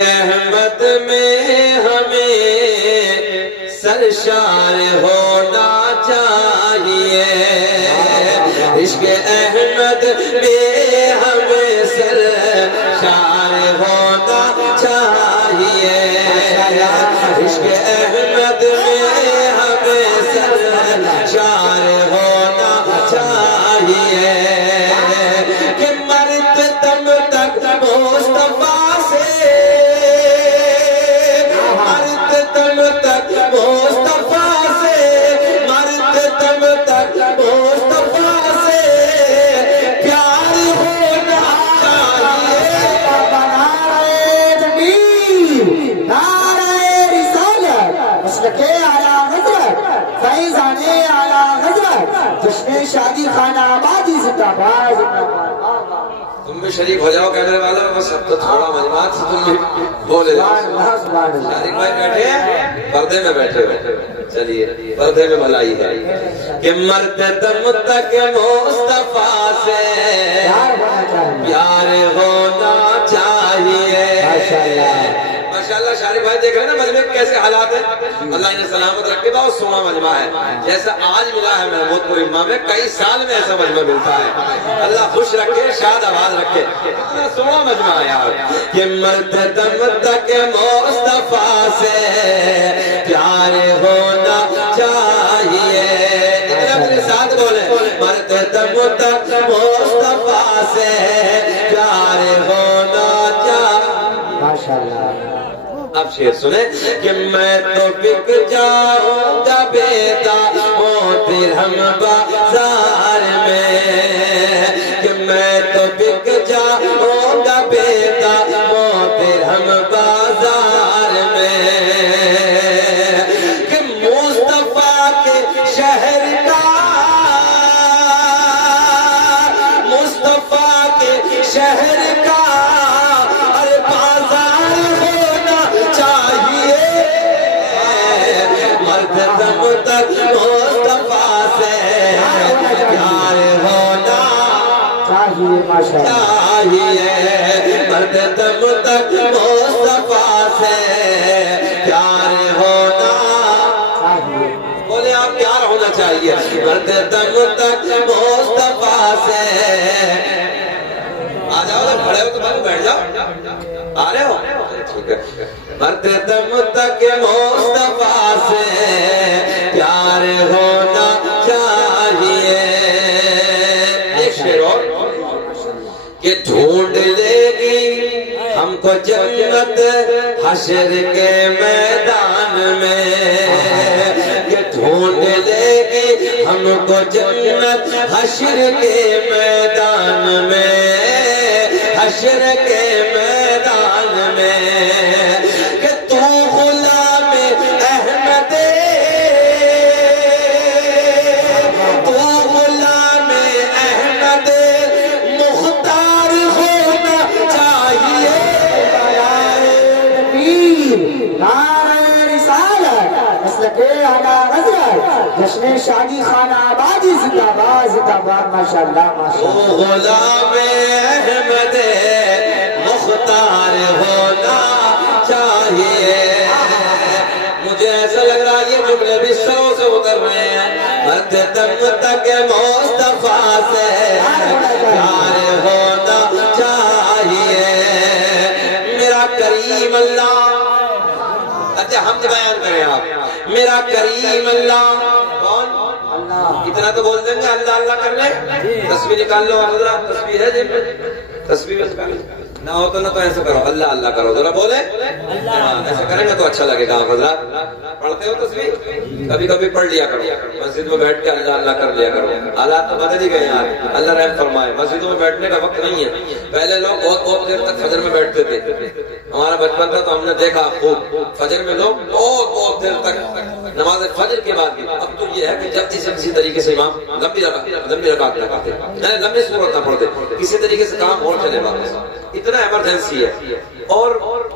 احمد میں ہمیں سرشار ہونا چاہیے، عشق احمد میں ہمیں سرشار ہونا چاہیے، عشق احمد میں ہمیں سرشار ہونا چاہیے کہ مرتے دم تک مصطفیٰ شادی خانہ آبادی زندہ باد۔ تم بھی شریک ہو جاؤ کیمرے والا، بس اب تو تھوڑا مجموعات سے تم بھی بولے جاؤ۔ شریک بھائی بیٹھے ہیں پردے میں بیٹھے ہوئے، چلیے پردے میں بھلائی ہے کہ مرتے دم تک مصطفیٰ سے پیار ہونا چاہیے۔ ماشاءاللہ شارق بھائی دیکھ رہے ہیں نا مجمع کیسے حالات ہیں، اللہ انہیں سلامت رکھے، بہت سونا مجمع ہے، جیسا آج ملا ہے محمود پور امام میں، کئی سال میں ایسا مجمع ملتا ہے، اللہ خوش رکھے، شاد آباد رکھے، اتنا سونا مجمع ہے یار کہ مرتے دم تک مصطفیٰ سے پیار ہونا چاہیے، اپنے ساتھ بولے مرتے دم تک مصطفیٰ سے پیار ہونا چاہیے۔ ماشاءاللہ اب شعر سنیں کہ میں تو بک جاؤں گا بیدار درہم بازار میں، کہ میں تو بک جاؤں گا بیدار درہم بازار میں، کہ مصطفیٰ کے شہر کا، مصطفیٰ کے شہر کا مصطفیٰ سے پیار ہونا چاہیے، مرتے دم تک مصطفیٰ سے پیار ہونا چاہیے، بولے آپ پیار ہونا چاہیے، مرتے دم تک مصطفیٰ سے۔ آ جاؤ کھڑے ہو تو بھائی بیٹھ جاؤ، آ رہے ہو ٹھیک ہے، مرتے دم تک مصطفیٰ سے پیار ہونا چاہیے۔ ایک شعر اور کہ ڈھونڈ لے گی ہم کو جنت حشر کے میدان میں، کہ ڈھونڈ لے گی ہم کو جنت حشر کے میدان میں، حشر کے میدان میں، کہ تو غلام احمد، تو غلام احمد مختار ہونا چاہیے، نعرہ رسالت مسلک اعلیٰ حضرت جشن شادی خانہ آبادی زندہ باد زندہ باد۔ ماشاءاللہ ماشاءاللہ غلام احمد مختار ہونا چاہیے، مجھے ایسا لگ رہا ہے یہ جملے بھی سو سے اتر رہے ہیں، مرتے دم تک مصطفیٰ سے پیار ہونا چاہیے، میرا کریم اللہ، اچھا ہم بیان کریں آپ، میرا کریم اللہ کون؟ اتنا تو بول دیں گے اللہ اللہ کر لیں، تصویر نکال لو حضرات، تصویر ہے جن میں، تصویر نہ ہو تو نہ تو ایسا کرو اللہ اللہ کرو، ذرا بولے ایسا کریں گے تو اچھا لگے گا۔ حضرات پڑھتے ہو تصویر، کبھی کبھی پڑھ لیا کرو، مسجد میں بیٹھ کے اللہ اللہ کر لیا کرو، حالات تو بدل ہی گئے یار، اللہ رحم فرمائے، مسجدوں میں بیٹھنے کا وقت نہیں ہے، پہلے لوگ بہت دیر تک فجر میں بیٹھتے تھے، ہمارا بچپن تھا تو ہم نے دیکھا خوب فجر میں لوگ بہت دیر تک نماز فجر کے بعد بھی، اب تو یہ ہے کہ جب کسی طریقے سے امام لمبی رکعت لگاتے ہیں، لمبی سورت نہ پڑھتے، کسی طریقے سے کام اور چلے واپس، اتنا ایمرجنسی ہے، اور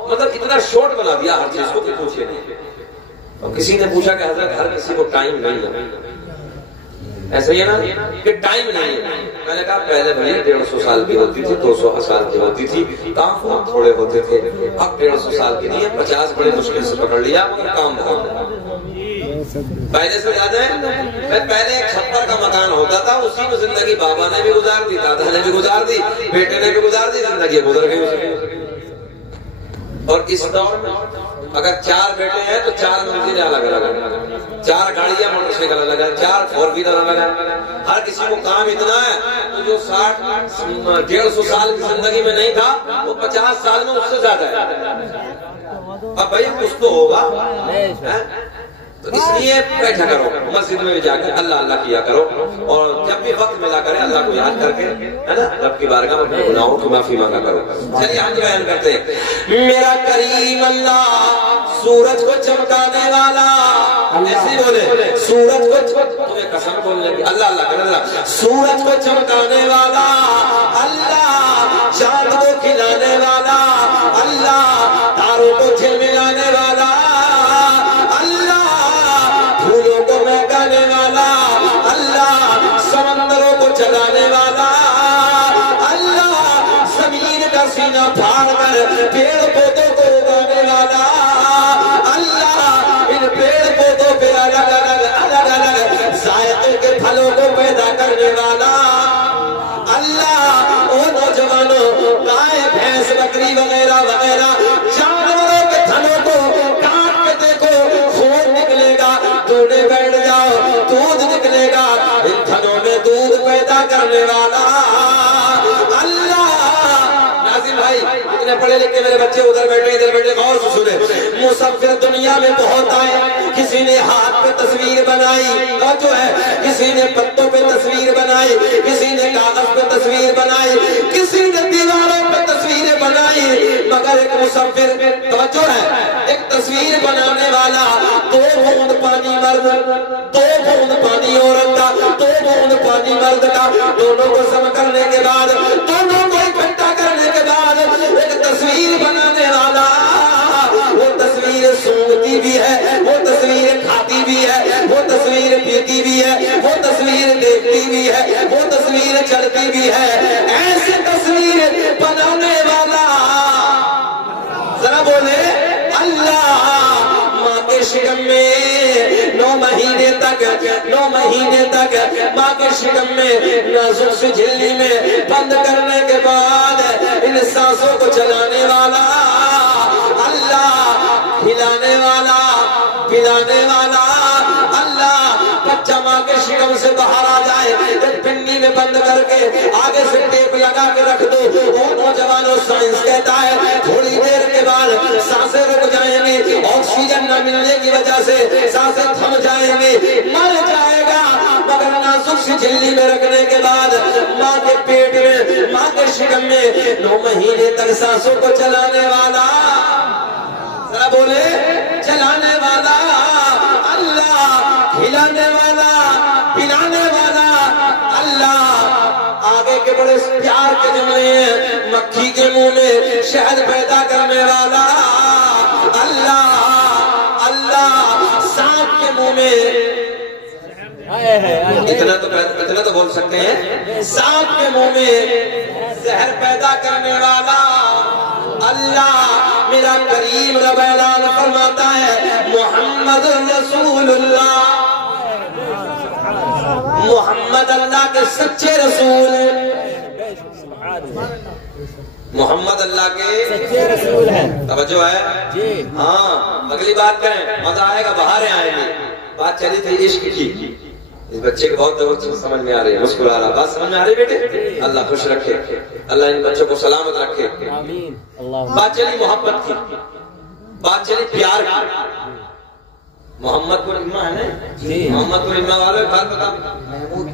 مطلب اتنا شورٹ بنا دیا ہر چیز کو کہ پوچھے نہیں، اور کسی نے پوچھا کہ حضرت ہر کسی کو ٹائم نہیں ہے، ایسا ہی ہے نا کہ ٹائم نہیں ہے. میں نے کہا پہلے بھائی 150 سال کی ہوتی تھی، 200 سال کی ہوتی تھی، کام بہت تھوڑے ہوتے تھے. اب 150 سال کی نہیں ہے، 50 بڑے مشکل سے پکڑ لیا، مگر کام بہت ہے. پہلے سے یاد ہے پہلے ایک چھپر کا مکان ہوتا تھا، اسی میں زندگی بابا نے بھی گزار دی، دادا نے بھی گزار دی، بیٹے نے بھی گزار دی، زندگی گزر گئی. اور اس دور میں اگر 4 بیٹے ہیں تو 4 منزلیں الگ الگ ہیں، 4 گاڑیاں موٹر سائیکل الگ ہیں، 4 4 ویلر الگ ہیں. ہر کسی کو کام اتنا ہے تو جو 150 سال کی زندگی میں نہیں تھا وہ 50 سال میں اس سے زیادہ ہے. اب بھائی کچھ تو ہوگا، تو اس لیے بیٹھا کرو مسجد میں بھی جا کر اللہ اللہ کیا کرو، اور جب بھی وقت ملا کرے اللہ کو یاد کر کے ہے نا رب کی بارگاہ میں اپنے گناہوں کی معافی مانگا کرو. چلیے ہم بیان کرتے ہیں. میرا کریم اللہ سورج کو چمکانے والا، ایسے بولے سورج کو، تمہیں قسم بولنے کی اللہ اللہ کر اللہ، سورج کو چمکانے والا اللہ، چاند کو کھلانے والا اللہ، تاروں کو جھلملانے والا پھولوں کو مہکانے والا اللہ، سمندروں کو چلانے والا اللہ، زمین کا سینہ پھاڑ کر پیڑ پودوں کو اگانے والا اللہ، ان پیڑ پودوں پہ الگ الگ ذائقے کے پھلوں کو پیدا کرنے والا اللہ. وہ نوجوانوں گائے بھینس بکری وغیرہ وغیرہ جانوروں کے تھنوں کو کاٹ کے دیکھو، خون نکلے گا، توڑے بیٹھ جاؤ دودھ نکلے گا، ان تھنوں میں دودھ پیدا کرنے والا اللہ. ناظم بھائی اتنے پڑھے لکھے میرے بچے ادھر بیٹھے غور سے سنے. مسافر دنیا میں بہت آئے، کسی نے ہاتھ پہ تصویر بنائی جو ہے، کسی نے پتوں پہ تصویر بنائی، کسی نے کاغذ پہ تصویر بنائی، کسی نے دیواروں پہ تصویریں بنائی، مگر ایک مسافر توجہ ہے، ایک تصویر بنانے والا 2 بوند پانی مرد، 2 بوند پانی عورت کا، 2 بوند پانی مرد کا، دونوں کو سم کرنے کے بعد، دونوں کو اکٹھا کرنے کے بعد ایک تصویر بنانے والا، وہ تصویر سونگتی بھی ہے، وہ تصویر کھاتی بھی ہے، وہ تصویر پیتی بھی ہے، وہ تصویر دیکھتی بھی ہے، وہ تصویر چلتی بھی ہے. ایسے تصویر بنانے والا ذرا بولے اللہ. ماں کے شکم میں 9 مہینے تک ماں کے شکم میں نازک سی جھلی میں بند کرنے کے بعد ان سانسوں کو چلانے والا اللہ، کھلانے والا پلانے والا اللہ. بچہ ماں کے شکم سے باہر آ جائے، ایک پنی میں بند کر کے آگے سے ٹیپ لگا کے رکھ دو. وہ نوجوانوں سائنس کہتا ہے تھوڑی دیر کے بعد سانسیں رک جائیں گی، آکسیجن نہ ملنے کی وجہ سے سانسیں تھم جائیں گی، مر جائے گا. مگر نازک سی جھلی میں رکھنے کے بعد ماں کے پیٹ میں، ماں کے شکم میں 9 مہینے تک سانسوں کو چلانے والا ذرا بولے چلانے والا اللہ، کھلانے والا پلانے والا اللہ. آگے کے بڑے پیار کے جملے ہیں، مکھی کے منہ میں شہد پیدا کرنے والا اللہ، اللہ سانپ کے منہ میں اتنا تو بول سکتے ہیں، سانپ کے منہ میں زہر پیدا کرنے والا اللہ. میرا کریم رب اعلان فرماتا ہے محمد رسول اللہ، محمد اللہ کے سچے رسول، محمد اللہ کے سچے رسول ہیں. توجہ ہے؟ ہاں اگلی بات کریں، مزہ آئے گا، بہاریں آئیں گی. بات چلی تھی عشق کی، اس بچے کو بہت زبردست سمجھ میں آ رہی ہے، مسکرا رہا. بات سمجھ میں آ رہی ہے بیٹے؟ اللہ خوش رکھے، اللہ ان بچوں کو سلامت رکھے. بات چلی محبت کی، بات چلی پیار کی. محمد پور اما ہے نا، محمد پور اما والے بات بتا، محمود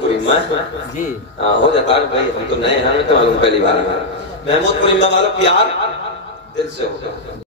پور اما ہو جاتا ہے بھائی، ہم تو نئے ہیں، ہمیں تو معلوم پہلی بار ہے. محمود پور اما والوں پیار دل سے ہوگا.